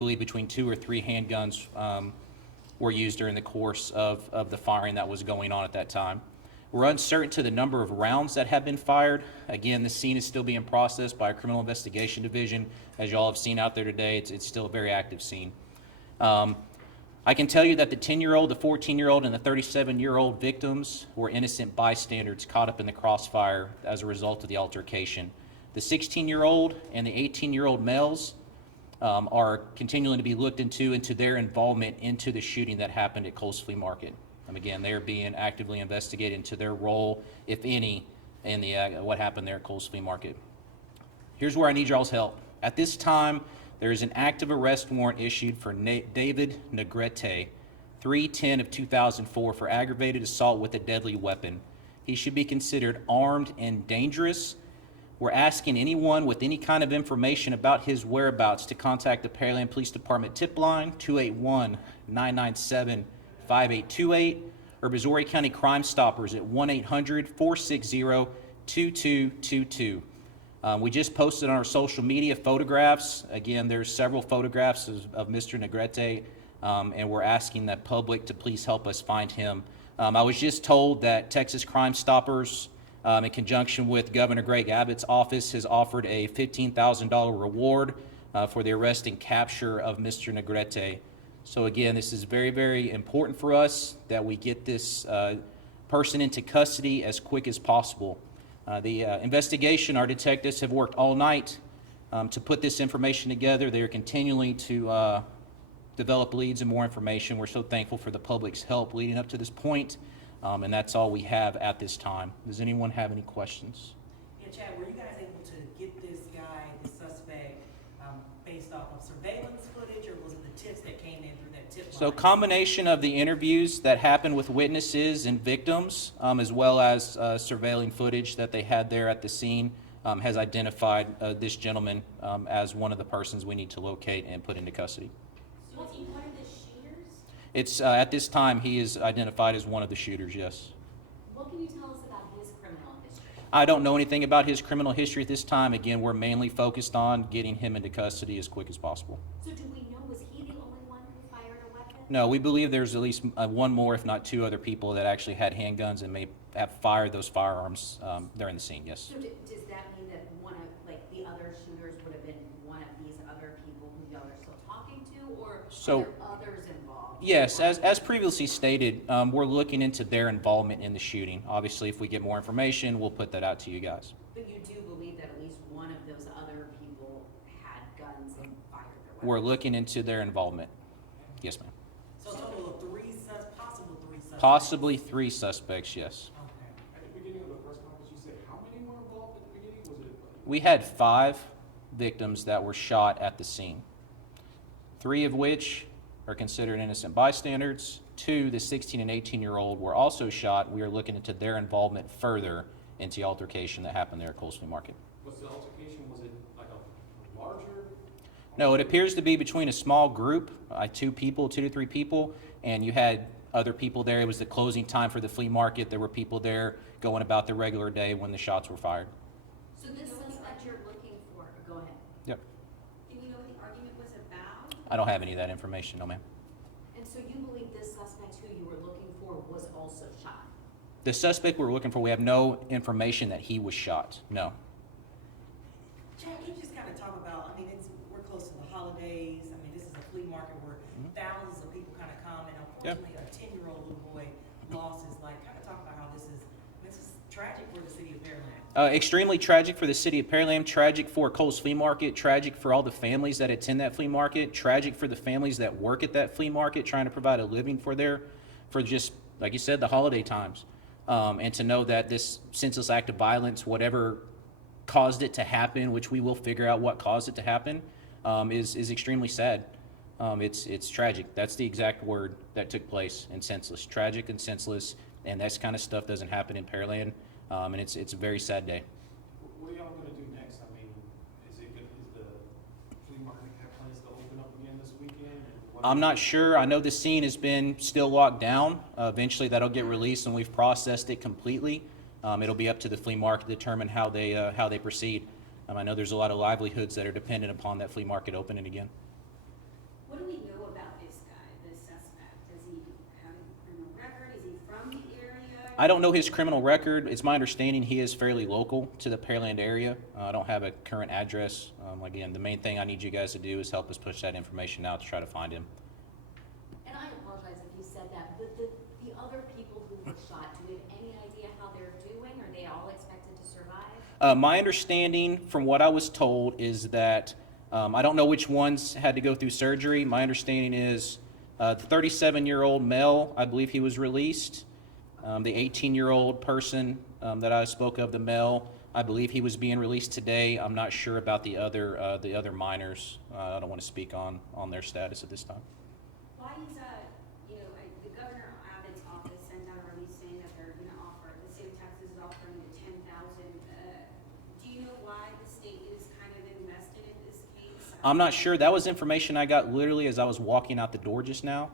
believe between 2 or 3 handguns were used during the course of the firing that was going on at that time. We're uncertain to the number of rounds that have been fired. Again, the scene is still being processed by our Criminal Investigation Division. As you all have seen out there today, it's still a very active scene. I can tell you that the 10-year-old, the 14-year-old, and the 37-year-old victims were innocent bystanders caught up in the crossfire as a result of the altercation. The 16-year-old and the 18-year-old males are continuing to be looked into their involvement into the shooting that happened at Cole's Flea Market. Again, they are being actively investigated into their role, if any, in the what happened there at Cole's Flea Market. Here's where I need y'all's help. At this time, there is an active arrest warrant issued for David Negrete, 3/10 of 2004, for aggravated assault with a deadly weapon. He should be considered armed and dangerous. We're asking anyone with any kind of information about his whereabouts to contact the Pearland Police Department tip line, 281-997-5828, or Missouri County Crime Stoppers at 1-800-460-2222. We just posted on our social media photographs. Again, there's several photographs of Mr. Negrete, and we're asking the public to please help us find him. I was just told that Texas Crime Stoppers, in conjunction with Governor Greg Abbott's office, has offered a $15,000 reward for the arrest and capture of Mr. Negrete. So again, this is very, very important for us that we get this person into custody as quick as possible. The investigation, our detectives have worked all night to put this information together. They are continuing to develop leads and more information. We're so thankful for the public's help leading up to this point. And that's all we have at this time. Does anyone have any questions? Yeah, Chad, were you guys able to get this guy, the suspect, based off of surveillance footage, or was it the tips that came in through that tip line? So combination of the interviews that happened with witnesses and victims, as well as surveilling footage that they had there at the scene, has identified this gentleman as one of the persons we need to locate and put into custody. So was he one of the shooters? It's at this time he is identified as one of the shooters, yes. What can you tell us about his criminal history? I don't know anything about his criminal history at this time. Again, we're mainly focused on getting him into custody as quick as possible. So do we know, was he the only one who fired a weapon? No, we believe there's at least one more, if not 2 other people that actually had handguns and may have fired those firearms during the scene, yes. So does that mean that one of, like, the other shooters would have been one of these other people who y'all are still talking to, or So- are there others involved? Yes, as previously stated, we're looking into their involvement in the shooting. Obviously, if we get more information, we'll put that out to you guys. But you do believe that at least one of those other people had guns and fired their weapons? We're looking into their involvement. Yes, ma'am. So a total of possible three suspects? Possibly 3 suspects, yes. Okay. At the beginning of the press conference, you said how many were involved at the beginning? Was it We had 5 victims that were shot at the scene, 3 of which are considered innocent bystanders. 2, the 16 and 18-year-old, were also shot. We are looking into their involvement further into the altercation that happened there at Cole's Flea Market. was the altercation, was it like a larger? No, it appears to be between a small group, 2 people, 2 to 3 people, and you had other people there. It was the closing time for the flea market. There were people there going about their regular day when the shots were fired. So this suspect you're looking for, go ahead. Yep. Do we know what the argument was about? I don't have any of that information, no ma'am. And so you believe this suspect who you were looking for was also shot? The suspect we're looking for, we have no information that he was shot, no. Chad, can you just kind of talk about, I mean, we're close to the holidays. I mean, this is a flea market where thousands of people kind of come, and unfortunately, a 10-year-old little boy lost his life. Kind of talk about how this is tragic for the city of Pearland. Extremely tragic for the city of Pearland, tragic for Cole's Flea Market, tragic for all the families that attend that flea market, tragic for the families that work at that flea market trying to provide a living for just, like you said, the holiday times. And to know that this senseless act of violence, whatever caused it to happen, which we will figure out what caused it to happen, is extremely sad. It's tragic. That's the exact word that took place, and senseless. Tragic and senseless, and that kind of stuff doesn't happen in Pearland, and it's a very sad day. What are y'all gonna do next? I mean, is the flea market have plans to open up again this weekend? And I'm not sure. I know the scene has been still locked down. Eventually that'll get released and we've processed it completely. It'll be up to the flea market to determine how they proceed. I know there's a lot of livelihoods that are dependent upon that flea market opening again. I don't know his criminal record. It's my understanding he is fairly local to the Pearland area. I don't have a current address. Again, the main thing I need you guys to do is help us push that information out to try to find him. And I apologize if you said that, but the other people who were shot, do we have any idea how they're doing? Are they all expected to survive? My understanding from what I was told is that, I don't know which ones had to go through surgery. My understanding is the 37-year-old male, I believe he was released. The 18-year-old person that I spoke of, the male, I believe he was being released today. I'm not sure about the other minors. I don't want to speak on their status at this time. Why is, the Governor Abbott's office sent out a release saying that they're gonna offer, the state of Texas is offering the 10,000. Do you know why the state is kind of invested in this case? I'm not sure. That was information I got literally as I was walking out the door just now.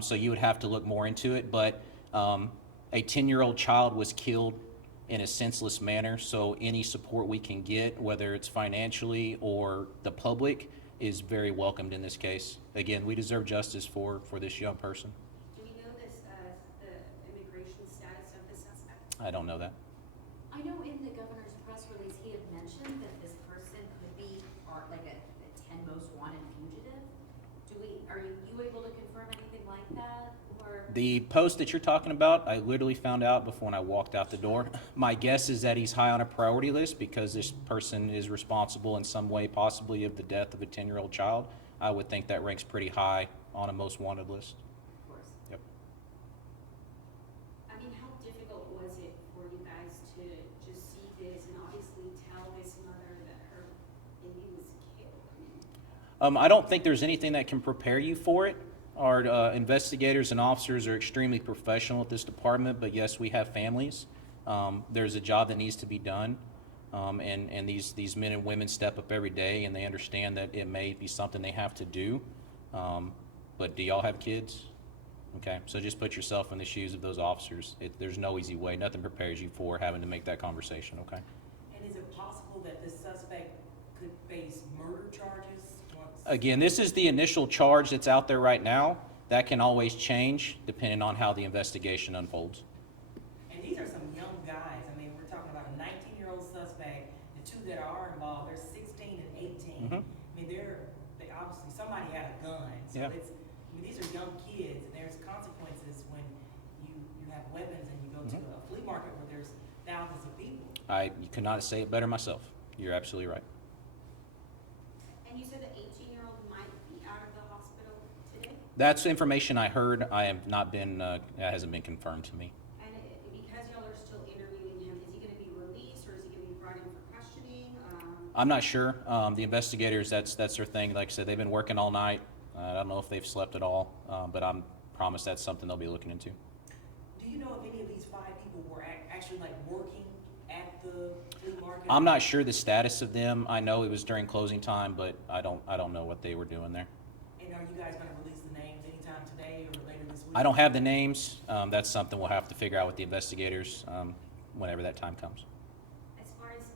So you would have to look more into it. But a 10-year-old child was killed in a senseless manner. So any support we can get, whether it's financially or the public, is very welcomed in this case. Again, we deserve justice for this young person. Do we know this, the immigration status of the suspect? I don't know that. I know in the governor's press release, he had mentioned that this person could be like a 10 most wanted fugitive. Are you able to confirm anything like that, or? The post that you're talking about, I literally found out before when I walked out the door. My guess is that he's high on a priority list because this person is responsible in some way, possibly of the death of a 10-year-old child. I would think that ranks pretty high on a most wanted list. Of course. Yep. I mean, how difficult was it for you guys to just see this and obviously tell this mother that her baby was killed? I don't think there's anything that can prepare you for it. Our investigators and officers are extremely professional at this department, but yes, we have families. There's a job that needs to be done, and these men and women step up every day, and they understand that it may be something they have to do. But do y'all have kids? Okay, so just put yourself in the shoes of those officers. There's no easy way. Nothing prepares you for having to make that conversation, okay? And is it possible that this suspect could face murder charges once? Again, this is the initial charge that's out there right now. That can always change depending on how the investigation unfolds. And these are some young guys. I mean, we're talking about a 19-year-old suspect. The two that are involved, they're 16 and 18. Mhm. I mean, they obviously, somebody had a gun. So Yeah. these are young kids, and there's consequences when you have weapons and you go to a flea market where there's thousands of people. You could not say it better myself. You're absolutely right. And you said the 18-year-old might be out of the hospital today? That's information I heard. I have not been, that hasn't been confirmed to me. And because y'all are still interviewing him, is he gonna be released or is he gonna be brought in for questioning? I'm not sure. The investigators, that's their thing. Like I said, they've been working all night. I don't know if they've slept at all, but I'm promised that's something they'll be looking into. Do you know if any of these 5 people were actually like working at the flea market? I'm not sure the status of them. I know it was during closing time, but I don't know what they were doing there. And are you guys gonna release the names anytime today or later this week? I don't have the names. That's something we'll have to figure out with the investigators whenever that time comes. As far as,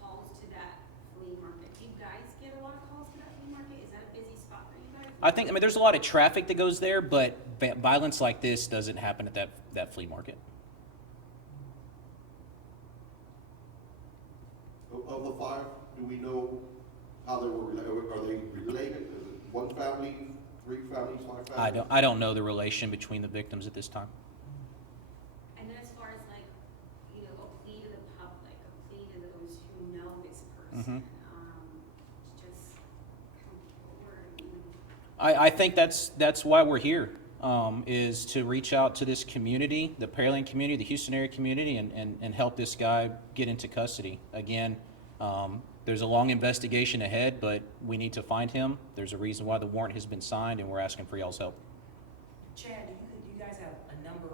calls to that flea market, do you guys get a lot of calls to that flea market? Is that a busy spot for you guys? I mean, there's a lot of traffic that goes there, but violence like this doesn't happen at that flea market. Of the 5, do we know how they were related? Are they related? Is it one family, 3 families, 5 families? I don't know the relation between the victims at this time. And then as far as like, a plea to the public, a plea to those who know this person, just come forward. I think that's why we're here, is to reach out to this community, the Pearland community, the Houston area community, and help this guy get into custody. Again, there's a long investigation ahead, but we need to find him. There's a reason why the warrant has been signed, and we're asking for y'all's help. Chad, do you guys have a number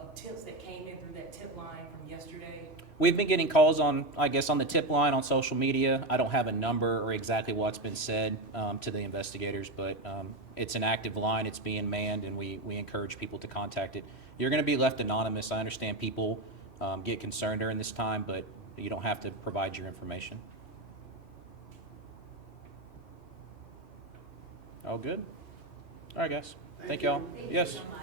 of tips that came in through that tip line from yesterday? We've been getting calls on the tip line on social media. I don't have a number or exactly what's been said to the investigators, but it's an active line. It's being manned, and we encourage people to contact it. You're going to be left anonymous. I understand people get concerned during this time, but you don't have to provide your information. All good? All right, guys. Thank y'all. Thank you Yes. so much.